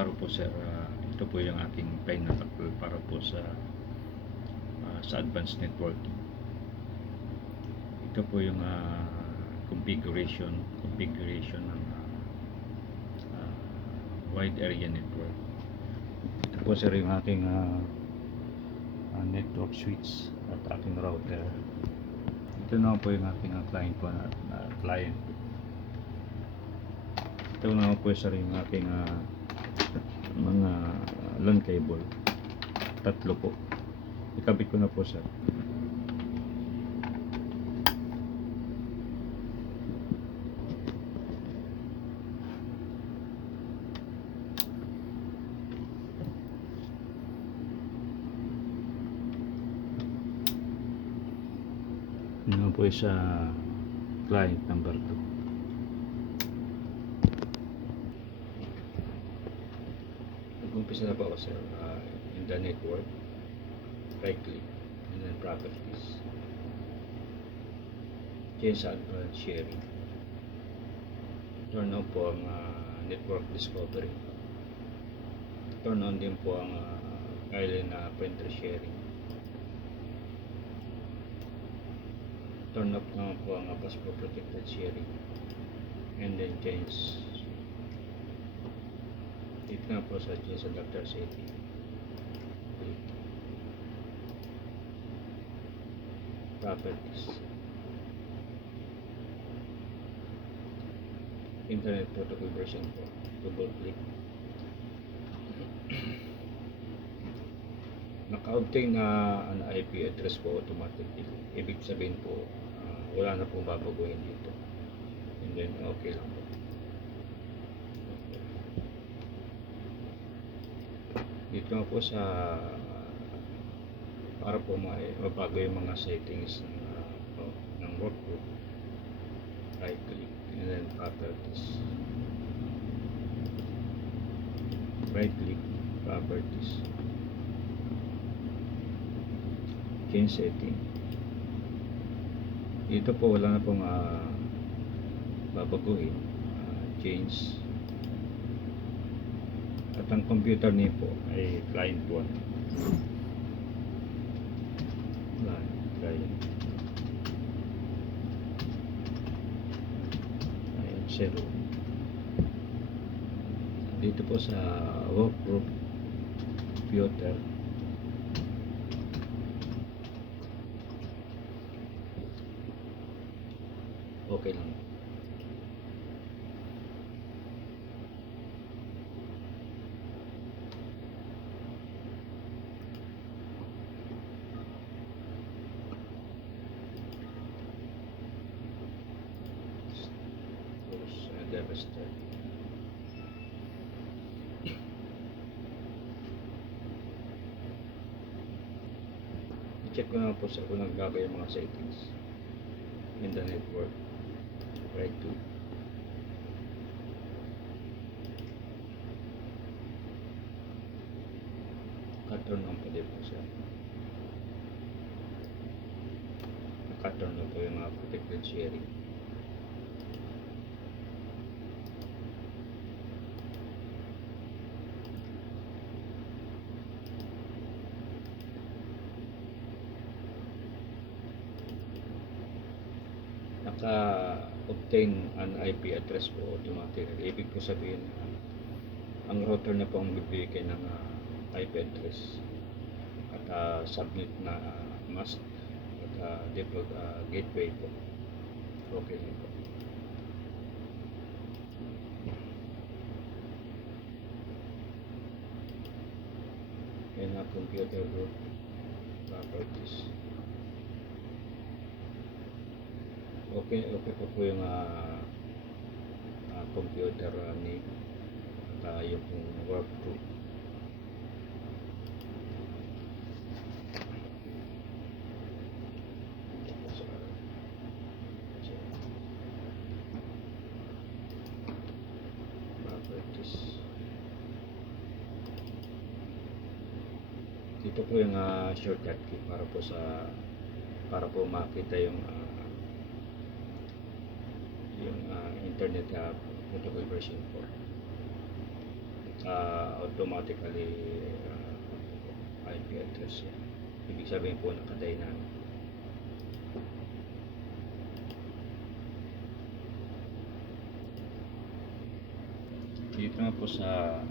araw po sir, ito po yung aking pinaka-tool para po sa advanced networking. Ito po yung configuration ng wide area network. Ito po sir yung aking network switch at aking router. Ito na po yung aking client po client. Ito na po sir yung aking mga LAN cable. Tatlo po. Ikabit ko na po sir. Ito po sa client number 2. Nag-umpisa na po ako sir in the network. Right click and then properties. Change advanced sharing. Turn on po ang network discovery. Turn on din po ang island printer sharing. Turn off naman po ang password protected sharing. And then change. Dito na po sa change adapter setting. Click. Properties. Internet protocol version po. Double click. Naka-obtain na ang IP address po automatically. Ibig sabihin po, wala na pong babaguhin dito. And then, okay lang po. Dito na po sa para po mabago yung mga settings ng workgroup. Right click and then properties. Right click, properties. Change setting. Dito po wala na pong babaguhin. Change. At ang computer niyo po ay client 1. Client 0. Dito po sa workgroup computer, okay lang. Restart. I-check ko na po sa kung nagbabay yung mga settings in the network. Right click. Naka-turn on pa din po siya. Naka-turn on po yung mga protected sharing. Naka-obtain an IP address po automatically. Ibig ko sabihin, ang router na po ang bibigay ng IP address at subnet na mask at default gateway po. Okay na po. Yan na computer group properties. Okay po yung computer name at yung workgroup. Properties. Dito po yung shortcut key para po makita yung internet protocol version 4. automatically IP address yan. Ibig sabihin po naka-dynamic. Dito na po sa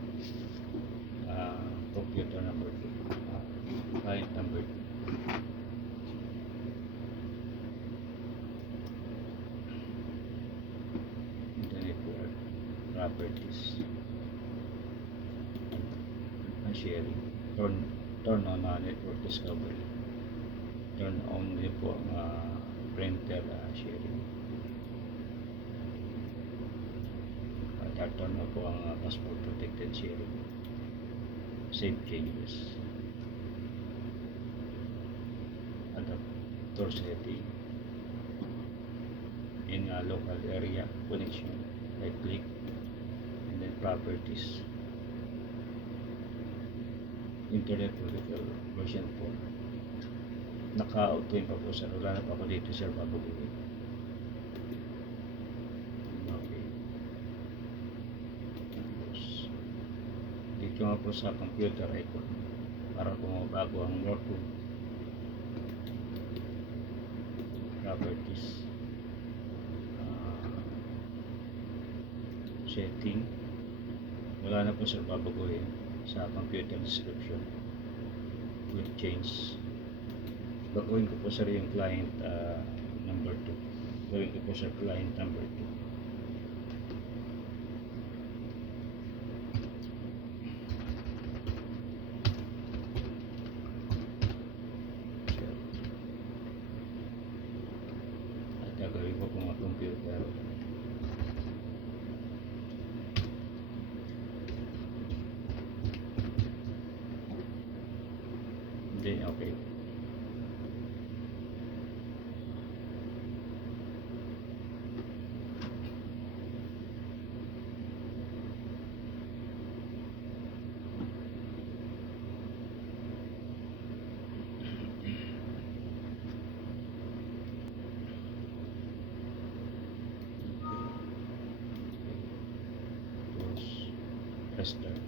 computer number 2, client number 2. Network properties and sharing. Turn on network discovery. Turn on din po ang printer sharing. At turn on po ang passport protected sharing. Save changes. Adapter setting. In a local area connection, right click and then properties, internet protocol version 4. Naka-auto yun pa po sir, wala na pa ako dito sir babaguhin. Okay, tapos dito nga po sa computer icon para bumabago ang workflow. Properties, setting, wala na po sir babaguhin. Sa computer description, quick change, baguhin ko po sir yung client number 2. Gawin ko po sir client number 2. At gagawin ko po mga computer. Okay. Restart.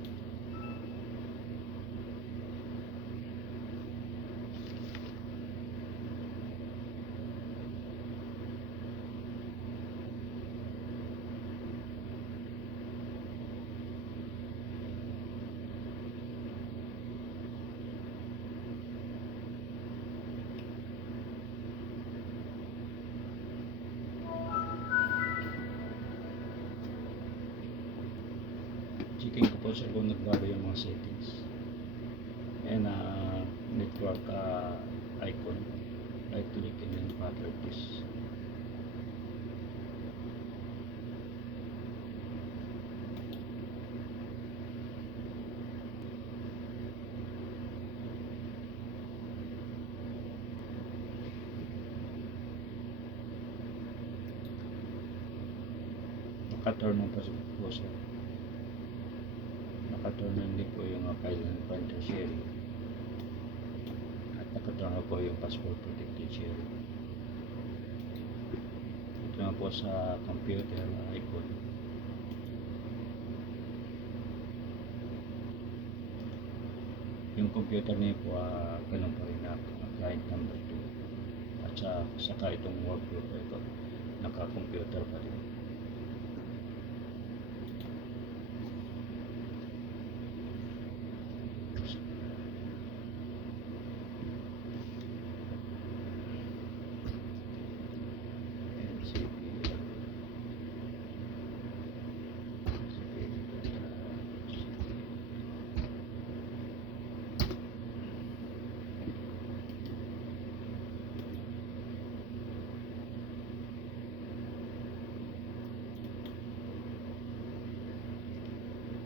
Checking ko po sir kung nagbago yung mga settings. And network icon, right click and then properties. Naka-turn on pa po sir. Naka-turn on din po yung file and printer sharing. At naka-turn on po yung passport protected sharing. Ito na po sa computer icon. Yung computer niya po ganun pa rin na client number 2. At saka itong workflow po ito naka-computer pa rin.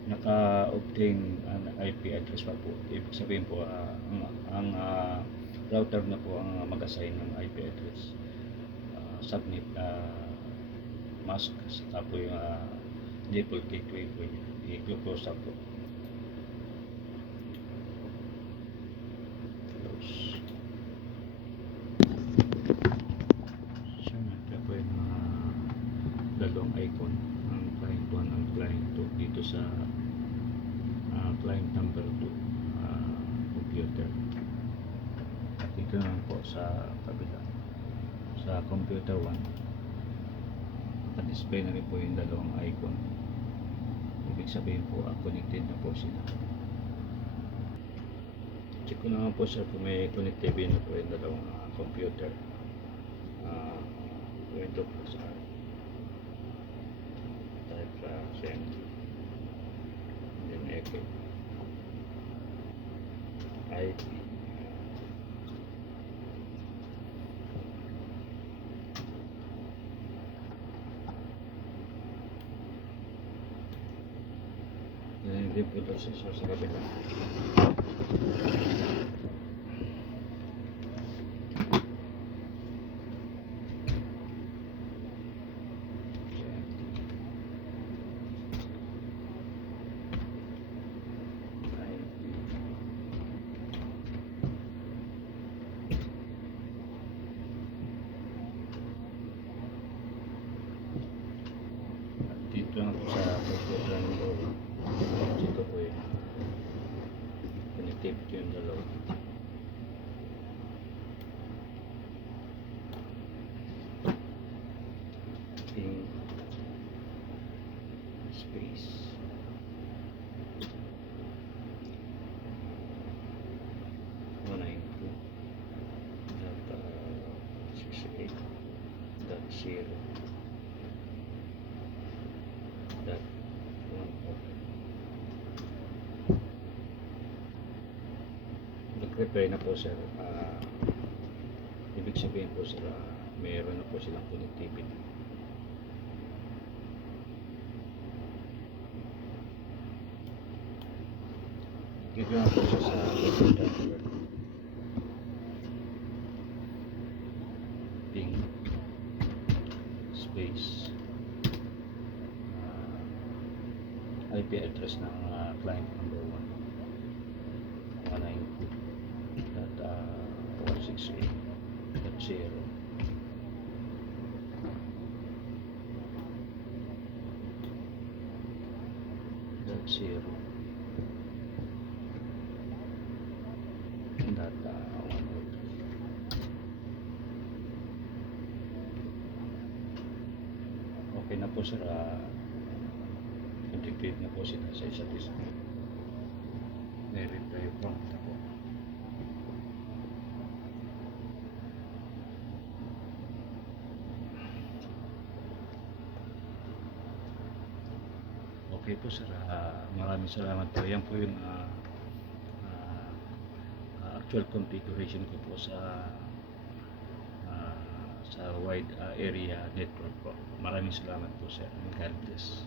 Naka-obtain ang IP address pa po. Ibig sabihin po ang router na po ang mag-assign ng IP address. Subnet mask saka po yung default gateway po i-close up po. Close. So nagka po yung dalawang icon, ang client 1 ang client 2 dito sa client number 2 computer. At dito naman po sa kabila sa computer 1, naka-display na rin po yung dalawang icon. Ibig sabihin po connected na po sila. Check ko naman po sir kung may connectivity na po yung dalawang computer. Ito po sa type send and then echo IP. Hindi po ito sa kabila. Dito na po sa computer ng loob. Dito po yung connectivity yung dalawa. Ping space 192.68.0 that 1 nag-reply na po sir. Ibig sabihin po sir, meron na po silang connectivity. Dito na po siya sa computer. Ping space IP address ng client number 1 192.168.0 data 103. Okay na po sir, integrate na po sila sa isa't isa. May reply prompt na po. Okay po sir, maraming salamat po. Yan po yung actual configuration ko po sa wide area network po. Maraming salamat po sir. God bless.